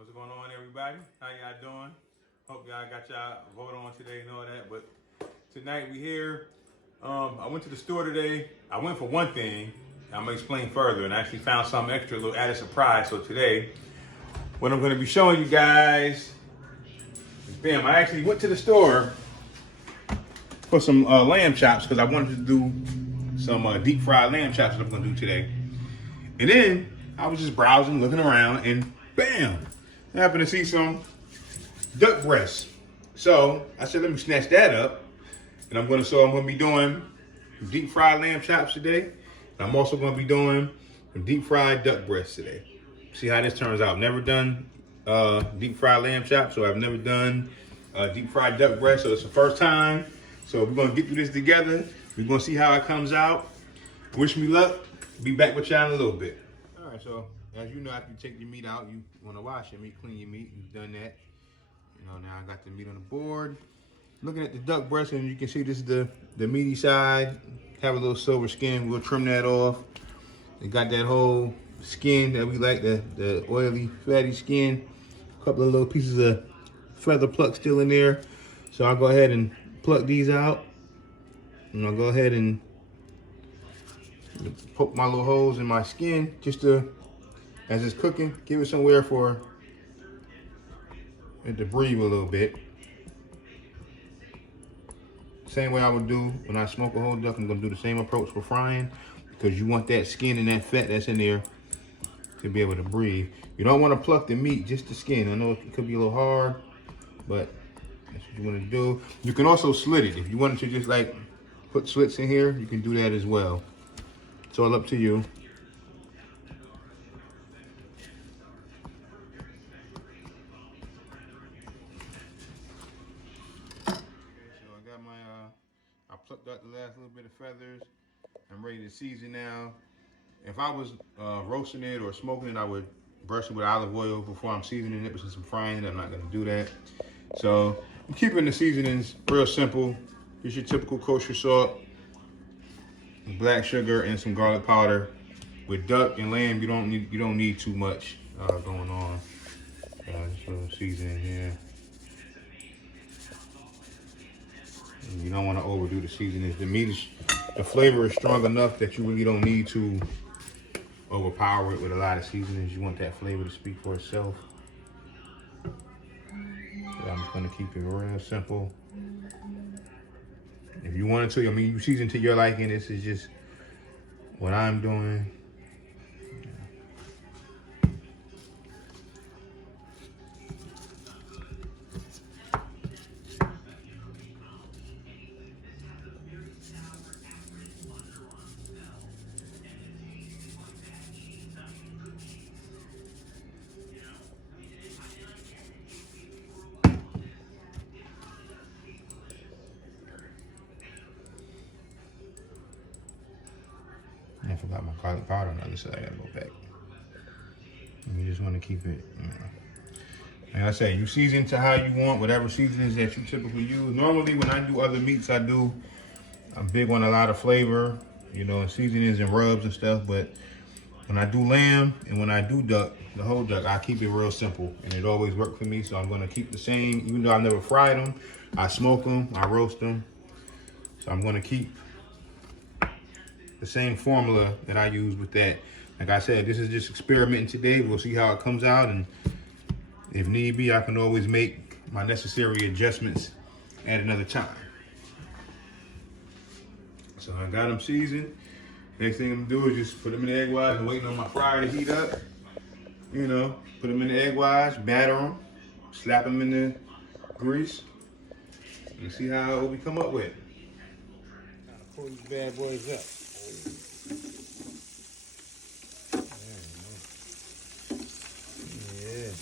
What's going on, everybody? How y'all doing? Hope y'all got y'all vote on today and all that. But tonight we here. I went to the store today. I went for one thing. I'm gonna explain further, and I actually found something extra, a little added surprise. So today, what I'm gonna be showing you guys is, bam! I actually went to the store for some lamb chops because I wanted to do some deep fried lamb chops that I'm gonna do today. And then I was just browsing, looking around, and bam! I happened to see some duck breasts. So I said, let me snatch that up. And I'm gonna be doing deep fried lamb chops today. And I'm also gonna be doing some deep fried duck breasts today. See how this turns out. Never done deep fried lamb chops, so I've never done deep fried duck breast, so it's the first time. So we're gonna get through this together. We're gonna see how it comes out. Wish me luck. Be back with y'all in a little bit. All right, so as you know, after you take your meat out, you wanna wash your meat, clean your meat. You've done that. You know, now I got the meat on the board. Looking at the duck breast, and you can see this is the meaty side. Have a little silver skin. We'll trim that off. It got that whole skin that we like, the oily, fatty skin. A couple of little pieces of feather pluck still in there. So I'll go ahead and pluck these out. And I'll go ahead and poke my little holes in my skin just to, as it's cooking, give it somewhere for it to breathe a little bit. Same way I would do when I smoke a whole duck, I'm gonna do the same approach for frying, because you want that skin and that fat that's in there to be able to breathe. You don't want to pluck the meat, just the skin. I know it could be a little hard, but that's what you want to do. You can also slit it. If you wanted to just like put slits in here, you can do that as well. It's all up to you. I plucked out the last little bit of feathers. I'm ready to season now. If I was roasting it or smoking it, I would brush it with olive oil before I'm seasoning it, but since I'm frying it, I'm not gonna do that. So I'm keeping the seasonings real simple. Just your typical kosher salt, black sugar, and some garlic powder. With duck and lamb, you don't need too much going on. Just a little seasoning here. You don't want to overdo the seasonings. The flavor is strong enough that you really don't need to overpower it with a lot of seasonings. You want that flavor to speak for itself. So I'm just going to keep it real simple. If you wanted to, I mean, you season to your liking. This is just what I'm doing. I forgot my garlic powder on the other side. I gotta go back. And you just want to keep it, you know. Like I say, you season to how you want, whatever seasonings that you typically use. Normally, when I do other meats, I'm big on a lot of flavor, you know, and seasonings and rubs and stuff. But when I do lamb and when I do duck, the whole duck, I keep it real simple, and it always worked for me. So I'm gonna keep the same, even though I've never fried them. I smoke them, I roast them. So I'm gonna keep the same formula that I use with that. Like I said, this is just experimenting today. We'll see how it comes out, and if need be, I can always make my necessary adjustments at another time. So I got them seasoned. Next thing I'm gonna do is just put them in the egg whites and waiting on my fryer to heat up. You know, put them in the egg whites, batter them, slap them in the grease, and see how we come up with. Kind of pull these bad boys up. Yeah.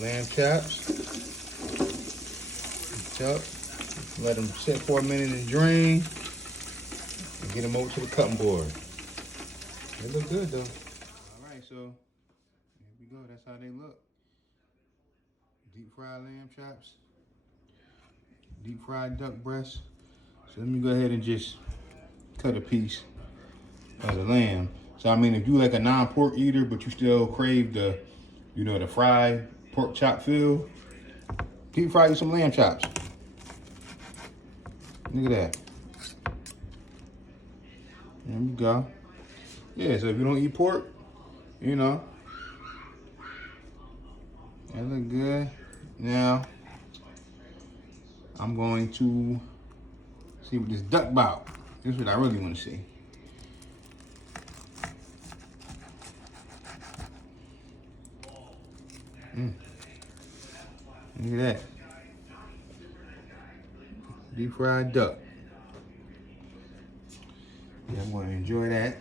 Lamb chops. Chop. Let them sit for a minute and drain. And get them over to the cutting board. They look good though. All right, so here we go. That's how they look. Deep fried lamb chops. Deep fried duck breast. So let me go ahead and just cut a piece of the lamb. So I mean, if you like a non-pork eater, but you still crave the you know, the fried pork chop feel. Deep fry you some lamb chops. Look at that. There we go. Yeah, so if you don't eat pork, you know, that look good. Now, I'm going to see what this duck about. This is what I really want to see. Look at that. Deep fried duck. Yeah, I'm going to enjoy that.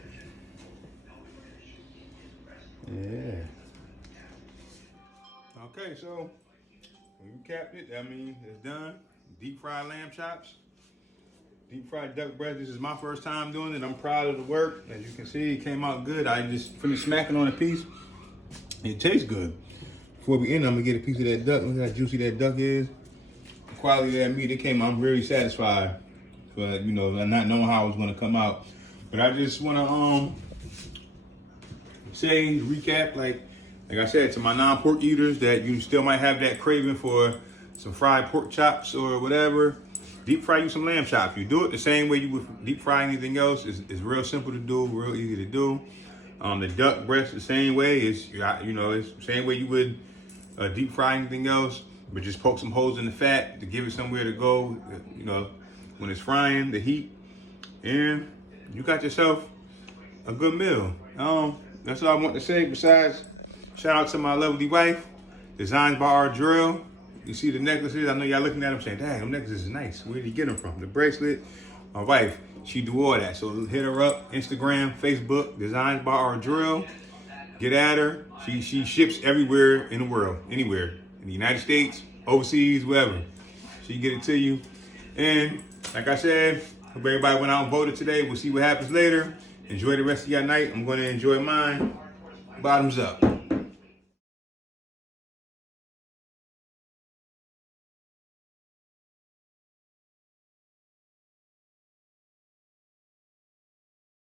Yeah. Okay, so we recapped it. I mean, it's done. Deep fried lamb chops. Deep fried duck breast. This is my first time doing it. I'm proud of the work. As you can see, it came out good. I just finished smacking on a piece. It tastes good. Before we end, I'm gonna get a piece of that duck. Look how juicy that duck is. The quality of that meat, it came out. I'm very satisfied. But you know, not knowing how it was gonna come out. But I just wanna say, recap, like I said, to my non-pork eaters that you still might have that craving for some fried pork chops or whatever. Deep fry you some lamb chops. You do it the same way you would deep fry anything else. It's real simple to do, real easy to do. The duck breast the same way. It's the same way you would deep fry anything else, but just poke some holes in the fat to give it somewhere to go. You know, when it's frying, the heat, and you got yourself a good meal. That's all I want to say. Besides, shout out to my lovely wife, designed by our drill. You see the necklaces? I know y'all looking at them saying, "Dang, them necklaces is nice. Where did you get them from?" The bracelet. My wife, she do all that. So hit her up, Instagram, Facebook, designed by our drill. Get at her. She ships everywhere in the world, anywhere. In the United States, overseas, wherever. She get it to you. And like I said, hope everybody went out and voted today. We'll see what happens later. Enjoy the rest of your night. I'm going to enjoy mine. Bottoms up.